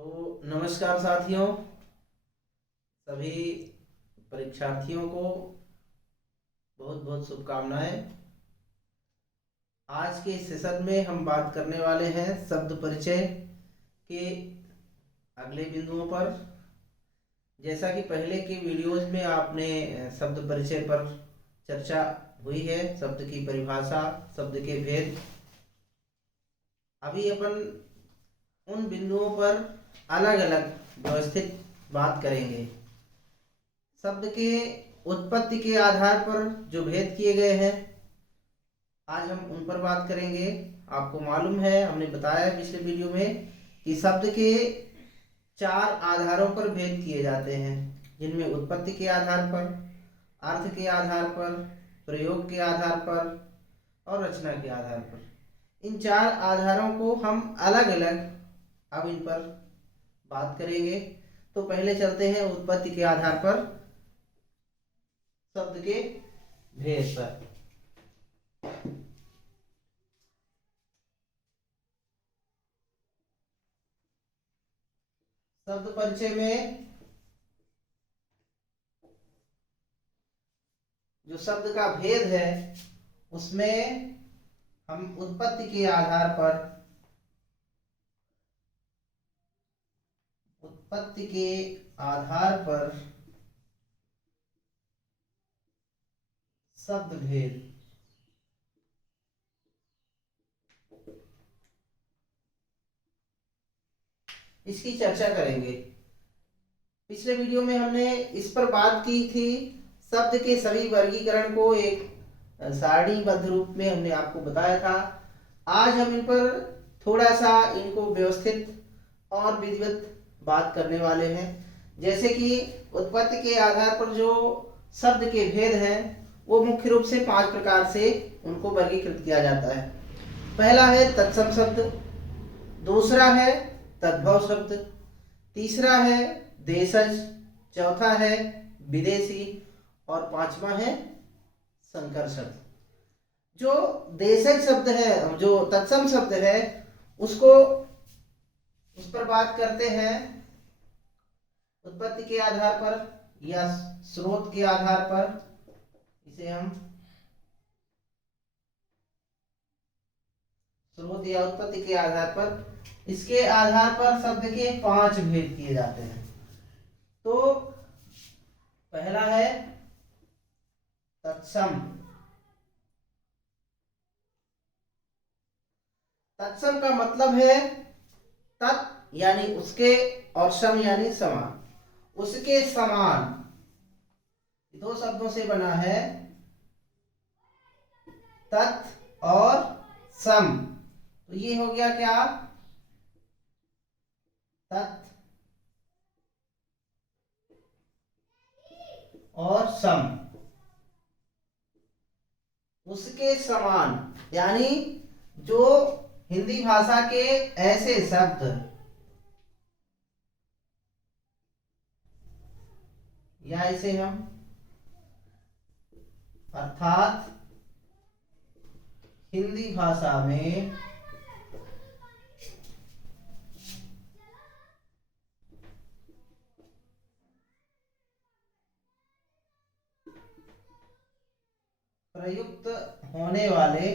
तो नमस्कार साथियों, सभी परीक्षार्थियों को बहुत बहुत शुभकामनाएं। आज के सेशन में हम बात करने वाले हैं शब्द परिचय के अगले बिंदुओं पर। जैसा कि पहले के वीडियोज में आपने शब्द परिचय पर चर्चा हुई है, शब्द की परिभाषा, शब्द के भेद। अभी अपन उन बिंदुओं पर अलग अलग व्यवस्थित बात करेंगे। शब्द के उत्पत्ति के आधार पर जो भेद किए गए हैं, आज हम उन पर बात करेंगे। आपको मालूम है, हमने बताया पिछले वीडियो में कि शब्द के 4 आधारों पर भेद किए जाते हैं, जिनमें उत्पत्ति के आधार पर, अर्थ के आधार पर, प्रयोग के आधार पर और रचना के आधार पर। इन 4 आधारों को हम अलग अलग अब इन पर बात करेंगे। तो पहले चलते हैं उत्पत्ति के आधार पर शब्द के भेद पर। शब्द परिचय में जो शब्द का भेद है, उसमें हम उत्पत्ति के आधार पर शब्द भेद इसकी चर्चा करेंगे। पिछले वीडियो में हमने इस पर बात की थी, शब्द के सभी वर्गीकरण को एक सारणीबद्ध रूप में हमने आपको बताया था। आज हम इन पर थोड़ा सा इनको व्यवस्थित और विधिवत बात करने वाले हैं। जैसे कि उत्पत्ति के आधार पर जो शब्द के भेद हैं, वो मुख्य रूप से 5 प्रकार से उनको वर्गीकृत किया जाता है। पहला है तत्सम शब्द, दूसरा है तद्भव शब्द, तीसरा है देशज, चौथा है विदेशी और 5वां है संकर शब्द। जो देशज शब्द है, जो तत्सम शब्द है, उस पर बात करते हैं उत्पत्ति के आधार पर या स्रोत के आधार पर। इसे हम स्रोत या उत्पत्ति के आधार पर, इसके आधार पर शब्द के 5 भेद किए जाते हैं। तो पहला है तत्सम। तत्सम का मतलब है तत् यानी उसके और सम यानी समान, उसके समान। 2 शब्दों से बना है, तत् और सम। तो ये हो गया क्या? तत् और सम, उसके समान। यानी जो हिंदी भाषा के ऐसे शब्द, या इसे हम अर्थात हिंदी भाषा में प्रयुक्त होने वाले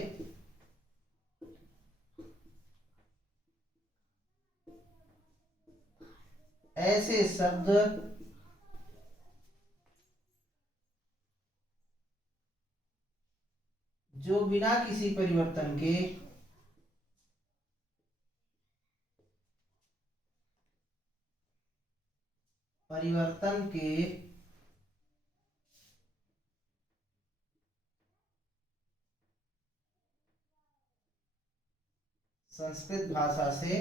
ऐसे शब्द जो बिना किसी परिवर्तन के संस्कृत भाषा से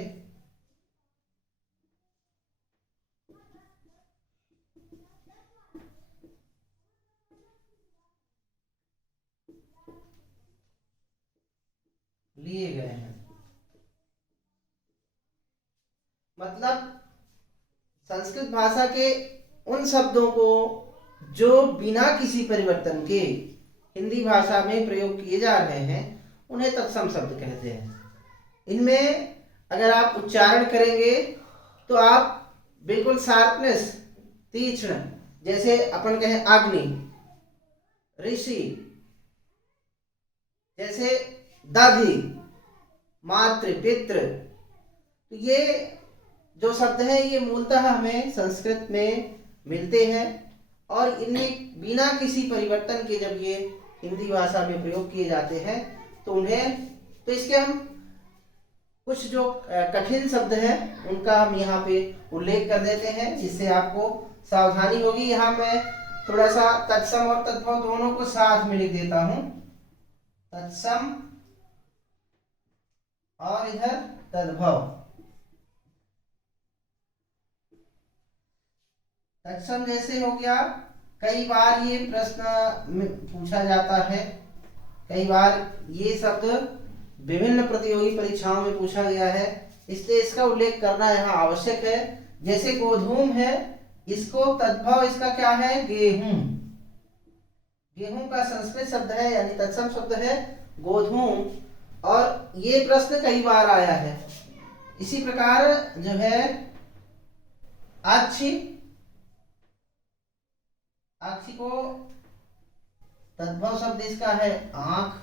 लिए गए हैं। मतलब संस्कृत भाषा के उन शब्दों को जो बिना किसी परिवर्तन के हिंदी भाषा में प्रयोग किए जा रहे हैं, उन्हें तत्सम शब्द कहते हैं। इनमें अगर आप उच्चारण करेंगे तो आप बिल्कुल शार्पनेस, तीक्ष्ण, जैसे अपन कहें अग्नि, ऋषि, जैसे दधि, मातृ, पितृ, तो ये जो शब्द हैं ये मूलतः हमें संस्कृत में मिलते हैं और इनमें बिना किसी परिवर्तन के जब ये हिंदी भाषा में प्रयोग किए जाते हैं तो इसके हम कुछ जो कठिन शब्द हैं उनका हम यहाँ पे उल्लेख कर देते हैं, जिससे आपको सावधानी होगी। यहाँ मैं थोड़ा सा तत्सम और तद्भव दोनों को साथ में लिख देता हूँ। तत्सम और इधर तद्भव। तत्सम जैसे हो गया, कई बार ये प्रश्न पूछा जाता है, कई बार ये शब्द विभिन्न प्रतियोगी परीक्षाओं में पूछा गया है, इसलिए इसका उल्लेख करना यहाँ आवश्यक है। जैसे गोधूम है, इसको तद्भव इसका क्या है? गेहूं। गेहूं का संस्कृत शब्द है यानी तत्सम शब्द है गोधूम, और ये प्रश्न कई बार आया है। इसी प्रकार जो है अक्षि, अक्षि को तद्भव शब्द इसका है आंख।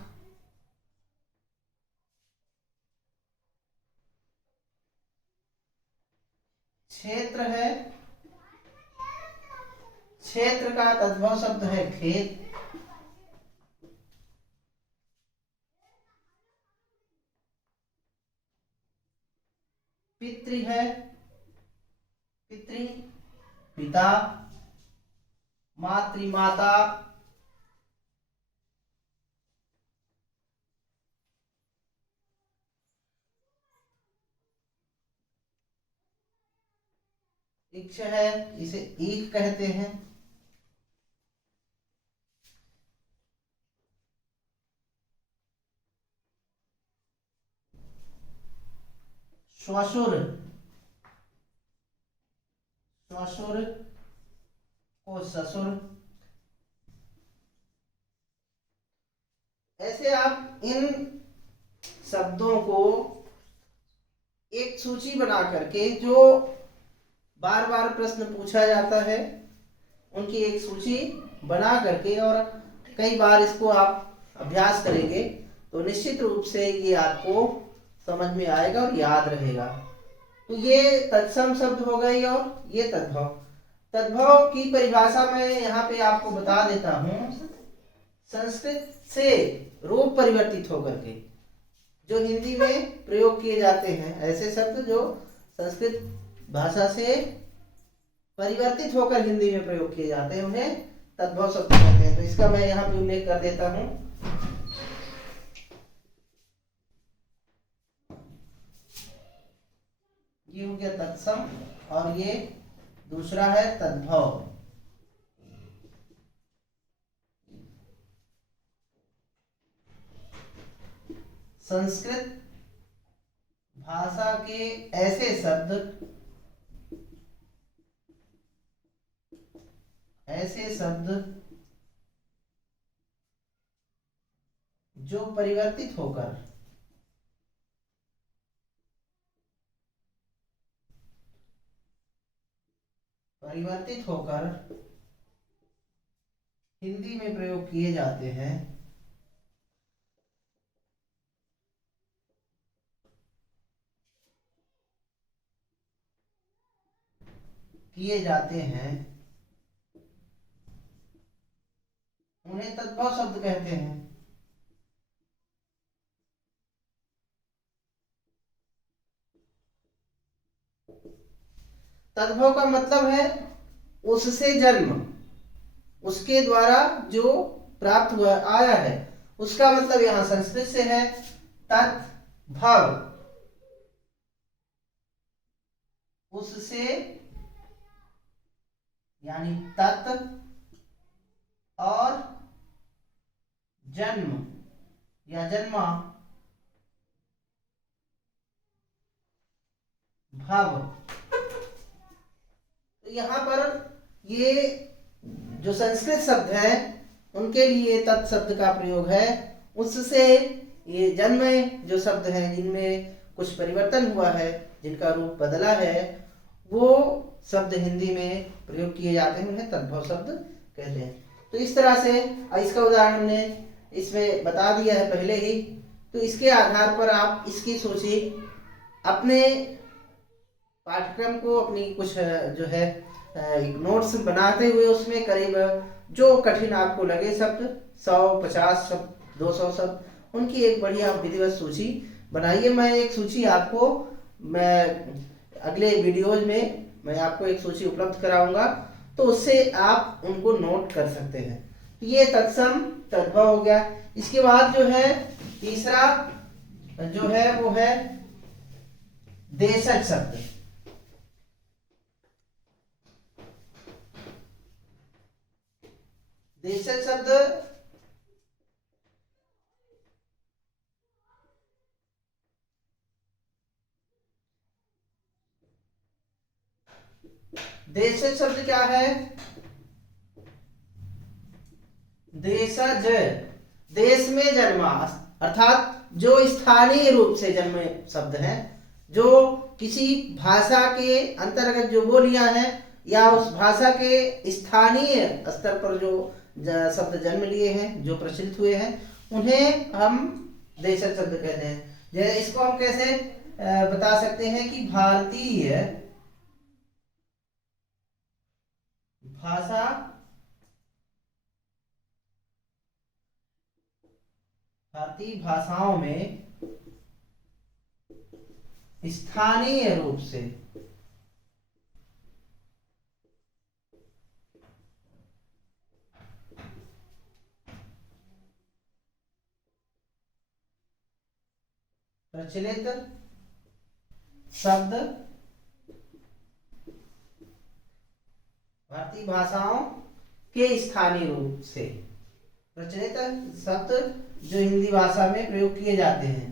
क्षेत्र है, क्षेत्र का तद्भव शब्द है खेत। पितृ है, पितृ पिता, मातृ माता, इक्ष है, इसे ईख कहते हैं। श्वशुर, श्वशुर को ससुर। ऐसे आप इन शब्दों को एक सूची बना करके, जो बार बार प्रश्न पूछा जाता है उनकी एक सूची बना करके और कई बार इसको आप अभ्यास करेंगे तो निश्चित रूप से ये आपको समझ में आएगा और याद रहेगा। तो ये तत्सम शब्द हो गई और ये तद्भव। तद्भव की परिभाषा मैं यहाँ पे आपको बता देता हूँ। संस्कृत से रूप परिवर्तित होकर के जो हिंदी में प्रयोग किए जाते हैं, ऐसे शब्द जो संस्कृत भाषा से परिवर्तित होकर हिंदी में प्रयोग किए जाते हैं, उन्हें तद्भव शब्द कहते हैं। तो इसका मैं यहाँ पे उल्लेख कर देता हूँ। ये हो गया तत्सम और ये दूसरा है तद्भव। संस्कृत भाषा के ऐसे शब्द, ऐसे शब्द जो परिवर्तित होकर हिंदी में प्रयोग किए जाते हैं, उन्हें तद्भव शब्द कहते हैं। तद्भव का मतलब है उससे जन्म, उसके द्वारा जो प्राप्त हुआ आया है, उसका मतलब यहाँ संस्कृत से है तद्भव, उससे यानी तत् और जन्म या जन्मा भाव। तो यहाँ पर ये जो संस्कृत शब्द है उनके लिए तत् शब्द का प्रयोग है। उससे ये जन्म जो शब्द है जिनमें कुछ परिवर्तन हुआ है, जिनका रूप बदला है, वो शब्द हिंदी में प्रयोग किए जाते हैं, उन्हें तद्भव शब्द कहते हैं। तो इस तरह से इसका उदाहरण हमने इसमें बता दिया है पहले ही। तो इसके आधार पर आप इसकी सोचिए, अपने पाठ्यक्रम को अपनी कुछ जो है एक नोट्स बनाते हुए उसमें करीब जो कठिन आपको लगे शब्द 100-50 शब्द 200 शब्द, उनकी एक बढ़िया विधिवत सूची बनाइए। मैं एक सूची आपको मैं अगले वीडियोज में मैं आपको एक सूची उपलब्ध कराऊंगा, तो उससे आप उनको नोट कर सकते हैं। तो ये तत्सम तद्भव हो गया। इसके बाद जो है तीसरा जो है वो है देशज शब्द। देशज शब्द देशज शब्द क्या है? देशज देश में जन्मा, अर्थात जो स्थानीय रूप से जन्मे शब्द हैं, जो किसी भाषा के अंतर्गत जो बोलियां हैं या उस भाषा के स्थानीय स्तर पर जो शब्द जन्म लिए हैं, जो प्रचलित हुए हैं, उन्हें हम देशज शब्द कहते हैं। जैसे इसको हम कैसे बता सकते हैं कि भारतीय भाषा, भारतीय भाषाओं में स्थानीय रूप से प्रचलित शब्द, भारतीय भाषाओं के स्थानीय रूप से प्रचलित शब्द जो हिंदी भाषा में प्रयोग किए जाते हैं,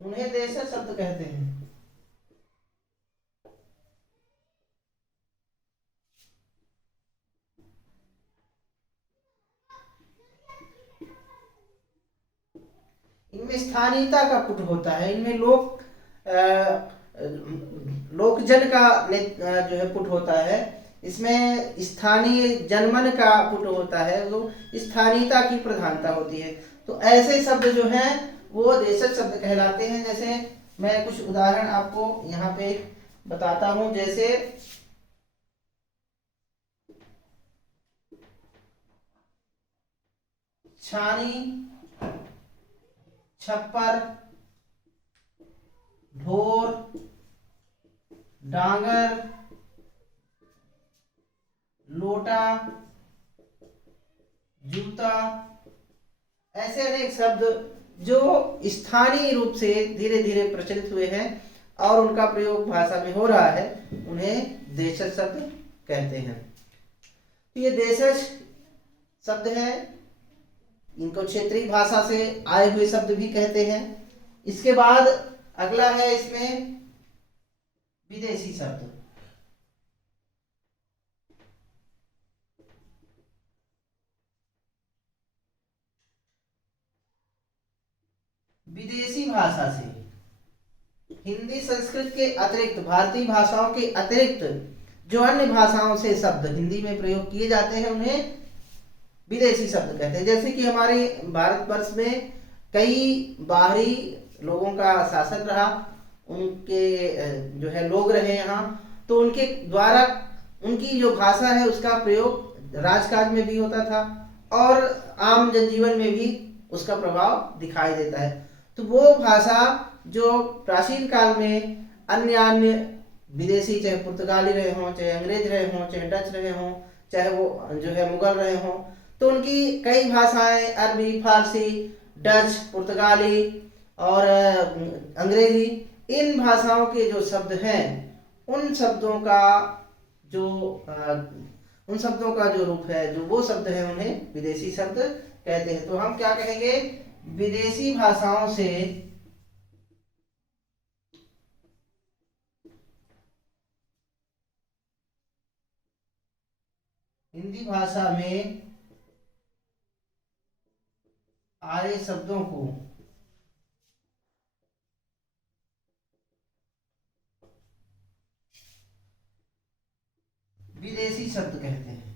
उन्हें देशज शब्द कहते हैं। इनमें स्थानीयता का पुट होता है, इनमें लोकजन का जो है पुट होता है, इसमें स्थानीय जनमन का पुट होता है, तो स्थानीयता की प्रधानता होती है। तो ऐसे शब्द जो हैं वो देशज शब्द कहलाते हैं। जैसे मैं कुछ उदाहरण आपको यहाँ पे बताता हूं, जैसे छानी, छप्पर, ढोर, डांगर, लोटा, जूता, ऐसे अनेक शब्द जो स्थानीय रूप से धीरे धीरे प्रचलित हुए हैं और उनका प्रयोग भाषा में हो रहा है, उन्हें देशज शब्द कहते हैं। तो ये देशज शब्द हैं, इनको क्षेत्रीय भाषा से आए हुए शब्द भी कहते हैं। इसके बाद अगला है इसमें विदेशी शब्द। विदेशी भाषा से हिंदी संस्कृत के अतिरिक्त, भारतीय भाषाओं के अतिरिक्त जो अन्य भाषाओं से शब्द हिंदी में प्रयोग किए जाते हैं, उन्हें विदेशी शब्द कहते हैं। जैसे कि हमारे भारतवर्ष में कई बाहरी लोगों का शासन रहा, उनके जो है लोग रहे यहाँ, तो उनके द्वारा उनकी जो भाषा है उसका प्रयोग राजकाज में भी होता था और आम जनजीवन में भी उसका प्रभाव दिखाई देता है। तो वो भाषा जो प्राचीन काल में अन्य अन्य विदेशी, चाहे पुर्तगाली रहे हों, चाहे अंग्रेज रहे हों, चाहे डच रहे हों, चाहे वो जो है मुगल रहे हों, तो उनकी कई भाषाएं अरबी, फारसी, डच, पुर्तगाली और अंग्रेजी, इन भाषाओं के जो शब्द हैं उन शब्दों का जो उन शब्दों का जो रूप है, जो वो शब्द है, उन्हें विदेशी शब्द कहते हैं। तो हम क्या कहेंगे? विदेशी भाषाओं से हिंदी भाषा में आए शब्दों को विदेशी शब्द कहते हैं।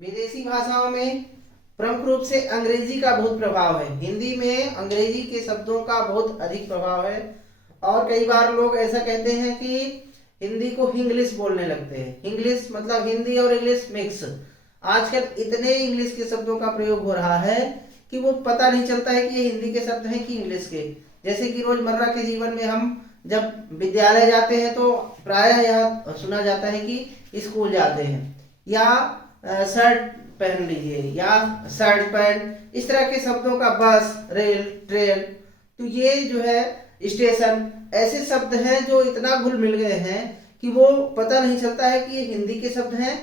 विदेशी भाषाओं में प्रमुख रूप से अंग्रेजी का बहुत प्रभाव है। हिंदी में अंग्रेजी के शब्दों का बहुत अधिक प्रभाव है और कई बार लोग ऐसा कहते हैं कि हिंदी को हिंग्लिश बोलने लगते हैं। हिंग्लिश मतलब हिंदी और इंग्लिश मिक्स। आजकल इतने इंग्लिश के शब्दों का प्रयोग हो रहा है कि वो पता नहीं चलता है कि ये हिंदी के शब्द हैं कि इंग्लिश के। जैसे कि रोजमर्रा के जीवन में हम जब विद्यालय जाते हैं तो प्रायः यह सुना जाता है कि स्कूल जाते हैं, या शर्ट पहन लीजिए, या शर्ट पैंट, इस तरह के शब्दों का बस, रेल, ट्रेन, तो ये जो है स्टेशन, ऐसे शब्द हैं जो इतना घुल मिल गए हैं कि वो पता नहीं चलता है कि ये हिंदी के शब्द हैं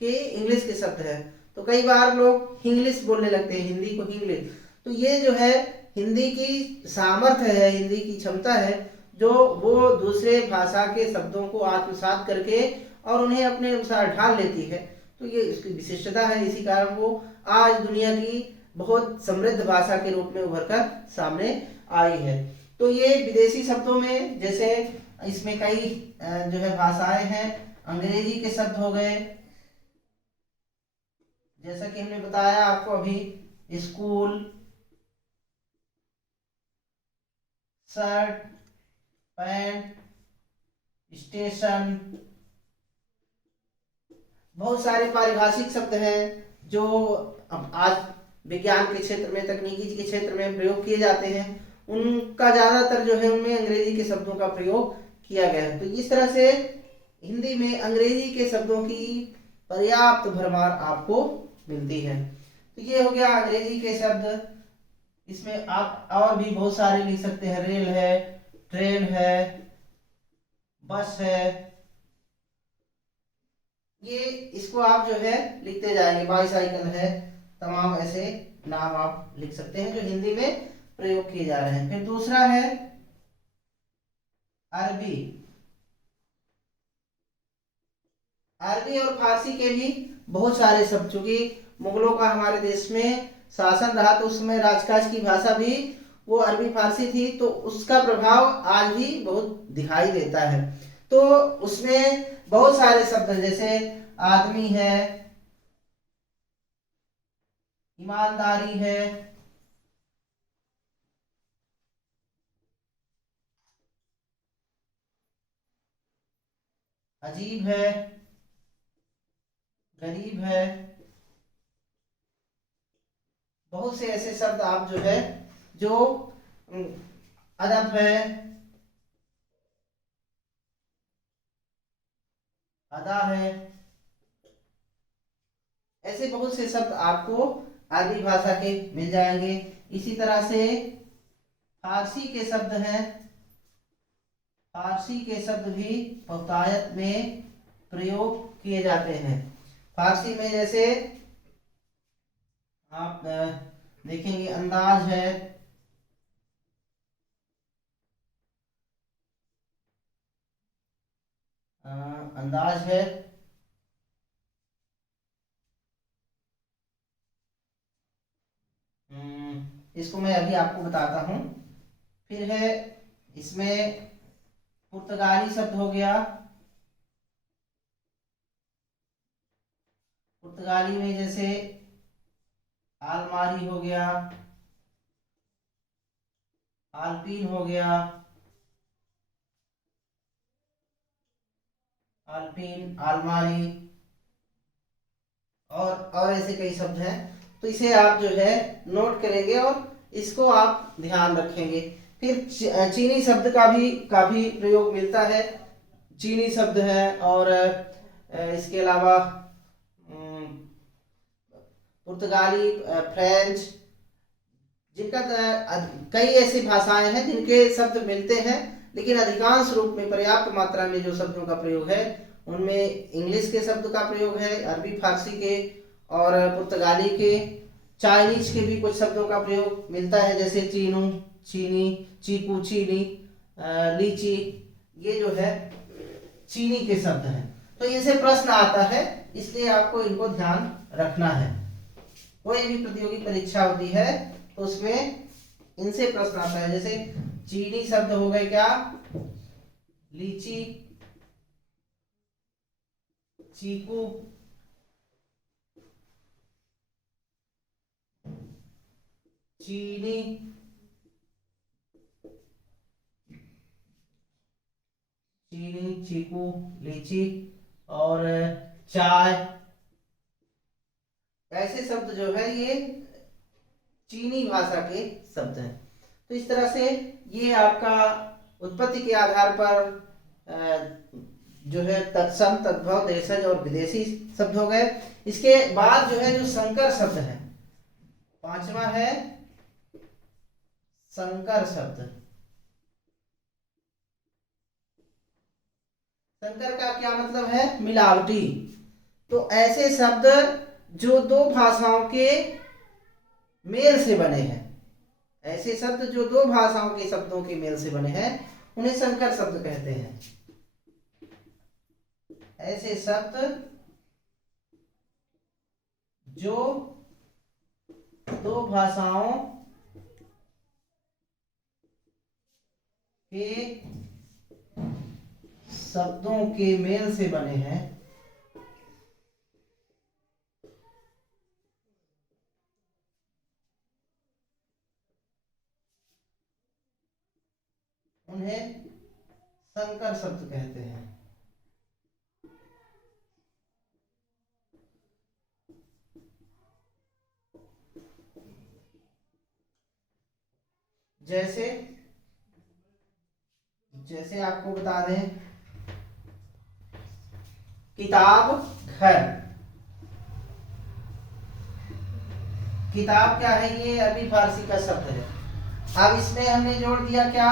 कि इंग्लिश के शब्द हैं। तो कई बार लोग इंग्लिश बोलने लगते हैं, हिंदी को इंग्लिश। तो ये जो है हिंदी की सामर्थ्य है, हिंदी की क्षमता है, जो वो दूसरे भाषा के शब्दों को आत्मसात करके और उन्हें अपने अनुसार ढाल लेती है। तो ये इसकी विशिष्टता है। इसी कारण वो आज दुनिया की बहुत समृद्ध भाषा के रूप में उभर कर सामने आई है। तो ये विदेशी शब्दों में जैसे इसमें कई जो है भाषाएं हैं। अंग्रेजी के शब्द हो गए, जैसा कि हमने बताया आपको अभी, स्कूल, शर्ट, पैंट, स्टेशन, बहुत सारे पारिभाषिक शब्द हैं जो अब आज विज्ञान के क्षेत्र में, तकनीकी के क्षेत्र में प्रयोग किए जाते हैं। उनका ज्यादातर जो है उनमें अंग्रेजी के शब्दों का प्रयोग किया गया है। तो इस तरह से हिंदी में अंग्रेजी के शब्दों की पर्याप्त भरमार आपको मिलती है। तो ये हो गया अंग्रेजी के शब्द। इसमें आप और भी बहुत सारे लिख सकते हैं। रेल है, ट्रेन है, बस है, ये इसको आप जो है लिखते जाएंगे। बाईसाइकिल है, तमाम ऐसे नाम आप लिख सकते हैं जो हिंदी में प्रयोग किए जा रहे हैं। फिर दूसरा है अरबी। अरबी और फारसी के भी बहुत सारे शब्द, चूंकि मुगलों का हमारे देश में शासन रहा तो उस समय राजकाज की भाषा भी वो अरबी फारसी थी, तो उसका प्रभाव आज भी बहुत दिखाई देता है। तो उसमें बहुत सारे शब्द हैं, जैसे आदमी है, ईमानदारी है, अजीब है, गरीब है, बहुत से ऐसे शब्द आप जो है, जो अदब है, अदा है, ऐसे बहुत से शब्द आपको अरबी भाषा के मिल जाएंगे। इसी तरह से फारसी के शब्द हैं। फारसी के शब्द भी बहुतायत में प्रयोग किए जाते हैं। फारसी में जैसे आप देखेंगे अंदाज है, अंदाज है, इसको मैं अभी आपको बताता हूँ। फिर है इसमें पुर्तगाली शब्द हो गया। पुर्तगाली में जैसे आलमारी हो गया, आलपीन हो गया, आलपीन, आलमारी, और ऐसे कई शब्द हैं। तो इसे आप जो है नोट करेंगे और इसको आप ध्यान रखेंगे। फिर चीनी शब्द का भी काफी प्रयोग मिलता है। चीनी शब्द है, और इसके अलावा पुर्तगाली, फ्रेंच, जिनका कई ऐसी भाषाएं हैं जिनके शब्द मिलते हैं, लेकिन अधिकांश रूप में पर्याप्त मात्रा में जो शब्दों का प्रयोग है उनमें इंग्लिश के शब्द का प्रयोग है, अरबी फारसी के और पुर्तगाली के। चाइनीज के भी कुछ शब्दों का प्रयोग मिलता है, जैसे चीनू, चीनी, चीकू, चीनी, लीची, ये जो है चीनी के शब्द हैं। तो इनसे प्रश्न आता है, इसलिए आपको इनको ध्यान रखना है। कोई भी प्रतियोगी परीक्षा होती है तो उसमें इनसे प्रश्न आता है। जैसे चीनी शब्द हो गए क्या, लीची, चीकू, चीनी, चीनी, चीकू, लीची और चाय, ऐसे शब्द जो है ये चीनी भाषा के शब्द हैं। तो इस तरह से ये आपका उत्पत्ति के आधार पर जो है तत्सम, तद्भव, देशज और विदेशी शब्द हो गए। इसके बाद जो है जो संकर शब्द है, पांचवा है संकर शब्द। संकर का क्या मतलब है, मिलावटी। तो ऐसे शब्द जो दो भाषाओं के मेल से बने हैं, ऐसे शब्द जो दो भाषाओं के शब्दों के मेल से बने हैं, उन्हें संकर शब्द कहते हैं। ऐसे शब्द जो दो भाषाओं के शब्दों के मेल से बने हैं, उन्हें संकर शब्द कहते हैं। जैसे जैसे आपको बता दें, किताब, घर। किताब क्या है, ये अरबी फारसी का शब्द है। अब इसमें हमने जोड़ दिया क्या,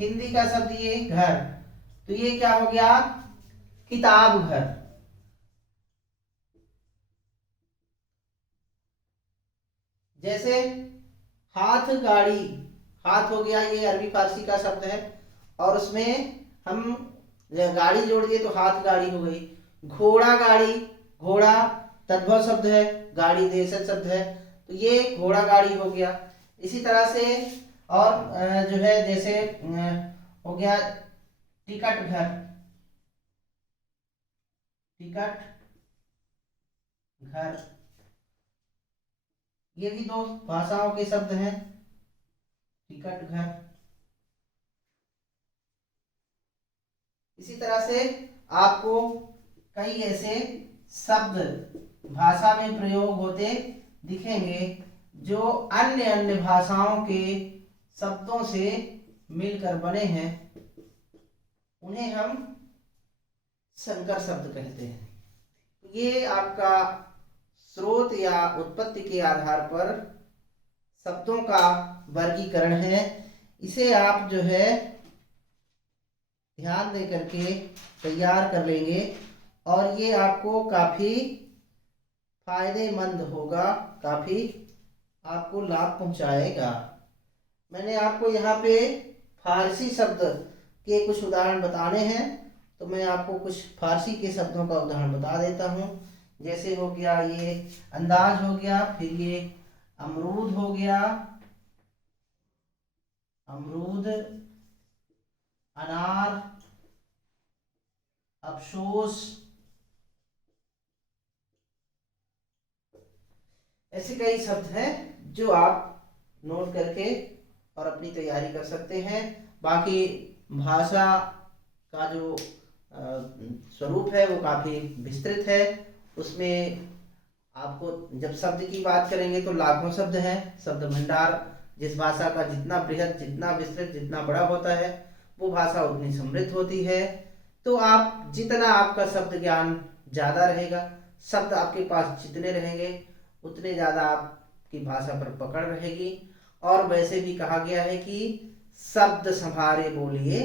हिंदी का शब्द ये घर, तो ये क्या हो गया, किताब घर। जैसे हाथ गाड़ी, हाथ हो गया, ये अरबी फारसी का शब्द है और उसमें हम गाड़ी जोड़ दिए तो हाथ गाड़ी हो गई। घोड़ा गाड़ी, घोड़ा तद्भव शब्द है, गाड़ी देशज शब्द है, तो ये घोड़ा गाड़ी हो गया। इसी तरह से और जो है जैसे हो गया टिकट घर, टिकट घर, ये भी दो भाषाओं के शब्द हैं, टिकट घर। इसी तरह से आपको कई ऐसे शब्द भाषा में प्रयोग होते दिखेंगे जो अन्य अन्य भाषाओं के शब्दों से मिलकर बने हैं, उन्हें हम संकर शब्द कहते हैं। ये आपका स्रोत या उत्पत्ति के आधार पर शब्दों का वर्गीकरण है। इसे आप जो है ध्यान दे करके तैयार कर लेंगे और ये आपको काफ़ी फायदेमंद होगा, काफ़ी आपको लाभ पहुंचाएगा। मैंने आपको यहाँ पे फारसी शब्द के कुछ उदाहरण बताने हैं, तो मैं आपको कुछ फारसी के शब्दों का उदाहरण बता देता हूँ। जैसे हो गया ये अंदाज हो गया, फिर ये अमरूद हो गया, अमरूद, अनार, अफसोस, ऐसे कई शब्द हैं जो आप नोट करके और अपनी तैयारी कर सकते हैं। बाकी भाषा का जो स्वरूप है वो काफ़ी विस्तृत है। उसमें आपको जब शब्द की बात करेंगे तो लाखों शब्द हैं, शब्द भंडार। जिस भाषा का जितना बृहद, जितना विस्तृत, जितना बड़ा होता है, वो भाषा उतनी समृद्ध होती है। तो आप जितना आपका शब्द ज्ञान ज़्यादा रहेगा, शब्द आपके पास जितने रहेंगे, उतने ज़्यादा आपकी भाषा पर पकड़ रहेगी। और वैसे भी कहा गया है कि शब्द संभारे बोलिए,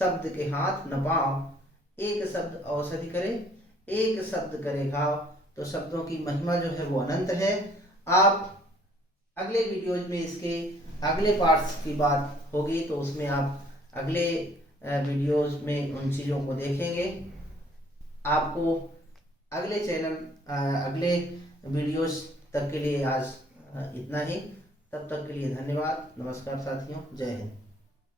शब्द के हाथ न पाओ, एक शब्द औषधि करे, एक शब्द करे घाव। तो शब्दों की महिमा जो है वो अनंत है। आप अगले वीडियोज में इसके अगले पार्ट्स की बात होगी, तो उसमें आप अगले वीडियोज में उन चीज़ों को देखेंगे। आपको अगले चैनल अगले वीडियोस तक के लिए आज इतना ही। तब तक के लिए धन्यवाद। नमस्कार साथियों, जय हिंद।